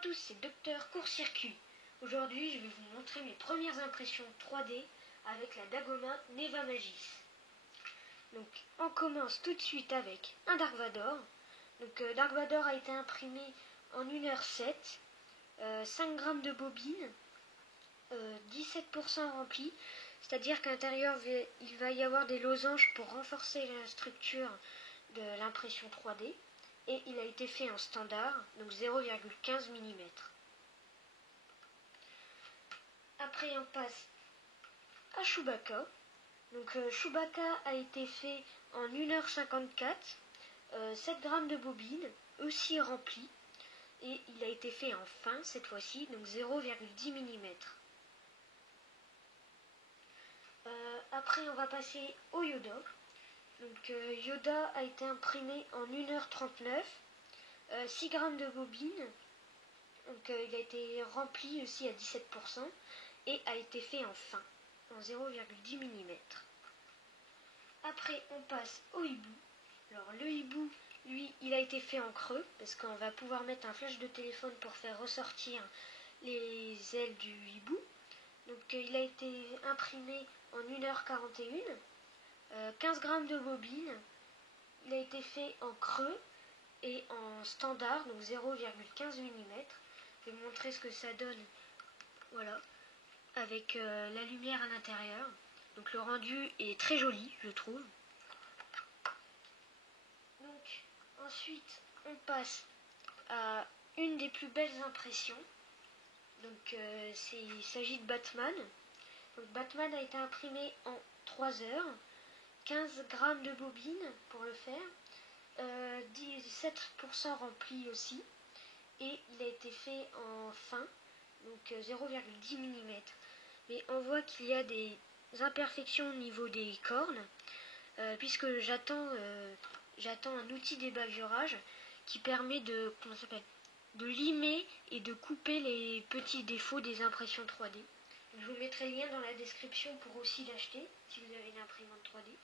tous, c'est Docteur Court-Circuit. Aujourd'hui, je vais vous montrer mes premières impressions 3D avec la Dagoma Neva Magis. Donc, on commence tout de suite avec un Dark Vador. Donc, Dark Vador a été imprimé en 1h07, 5 grammes de bobine, 17% rempli, c'est-à-dire qu'à l'intérieur, il va y avoir des losanges pour renforcer la structure de l'impression 3D. Et il a été fait en standard, donc 0,15 mm. Après, on passe à Chewbacca. Donc, Chewbacca a été fait en 1h54, 7 grammes de bobine, aussi rempli. Et il a été fait en fin cette fois-ci, donc 0,10 mm. Après, on va passer au Yoda. Donc, Yoda a été imprimé en 1h39, 6 grammes de bobine. Donc, il a été rempli aussi à 17% et a été fait en fin, en 0,10 mm. Après, on passe au hibou. Alors, le hibou, lui, il a été fait en creux parce qu'on va pouvoir mettre un flash de téléphone pour faire ressortir les ailes du hibou. Donc, il a été imprimé en 1h41, 15 grammes de bobine. Il a été fait en creux et en standard, donc 0,15 mm. Je vais vous montrer ce que ça donne, voilà, avec la lumière à l'intérieur. Donc le rendu est très joli, je trouve. Donc ensuite, on passe à une des plus belles impressions. Donc il s'agit de Batman. Donc Batman a été imprimé en 3 heures, 15 grammes de bobine pour le faire, 17% rempli aussi. Et il a été fait en fin, donc 0,10 mm. Mais on voit qu'il y a des imperfections au niveau des cornes, puisque j'attends un outil débavurage qui permet de limer et de couper les petits défauts des impressions 3D. Je vous mettrai le lien dans la description pour aussi l'acheter, si vous avez une imprimante 3D.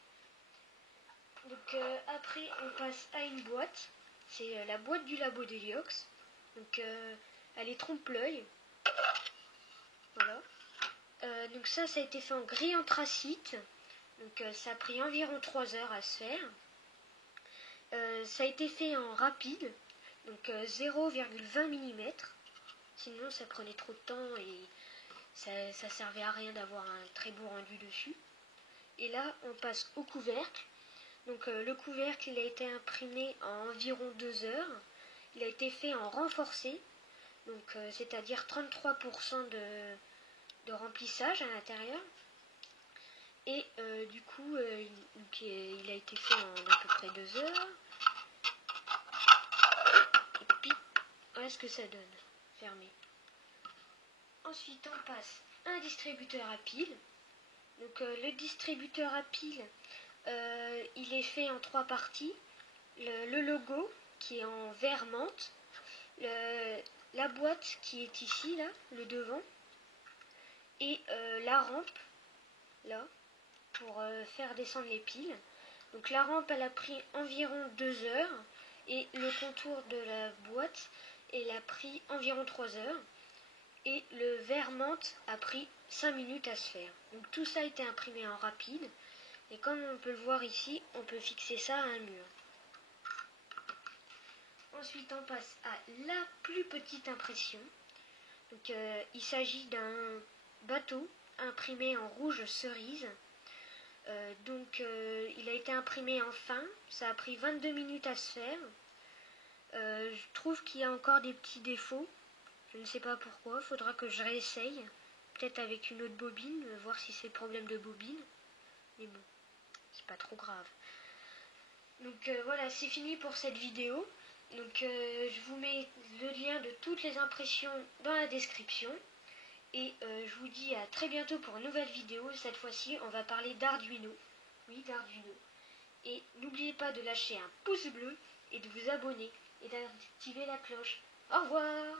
Donc après, on passe à une boîte. C'est la boîte du labo d'Heliox. Donc elle est trompe-l'œil. Voilà. Donc ça a été fait en gris anthracite. Donc ça a pris environ 3 heures à se faire. Ça a été fait en rapide. Donc 0,20 mm. Sinon ça prenait trop de temps et ça servait à rien d'avoir un très beau rendu dessus. Et là on passe au couvercle. Donc le couvercle il a été imprimé en environ 2 heures. Il a été fait en renforcé. Donc c'est-à-dire 33% de remplissage à l'intérieur. Et du coup, il a été fait en à peu près 2 heures. Et puis, voilà ce que ça donne, fermé. Ensuite, on passe à un distributeur à piles. Donc le distributeur à piles, il est fait en 3 parties. Le logo, qui est en vert menthe. La boîte qui est ici, là, le devant. Et la rampe, là, pour faire descendre les piles. Donc la rampe, elle a pris environ 2 heures. Et le contour de la boîte, elle a pris environ 3 heures. Et le verre menthe a pris 5 minutes à se faire. Donc tout ça a été imprimé en rapide. Et comme on peut le voir ici, on peut fixer ça à un mur. Ensuite, on passe à la plus petite impression. Donc, il s'agit d'un bateau imprimé en rouge cerise. Il a été imprimé en fin. Ça a pris 22 minutes à se faire. Je trouve qu'il y a encore des petits défauts. Je ne sais pas pourquoi. Il faudra que je réessaye. Peut-être avec une autre bobine, voir si c'est problème de bobine. Mais bon, c'est pas trop grave. Donc voilà, c'est fini pour cette vidéo. Donc je vous mets le lien de toutes les impressions dans la description. Et je vous dis à très bientôt pour une nouvelle vidéo. Cette fois-ci, on va parler d'Arduino. Oui, d'Arduino. Et n'oubliez pas de lâcher un pouce bleu et de vous abonner et d'activer la cloche. Au revoir!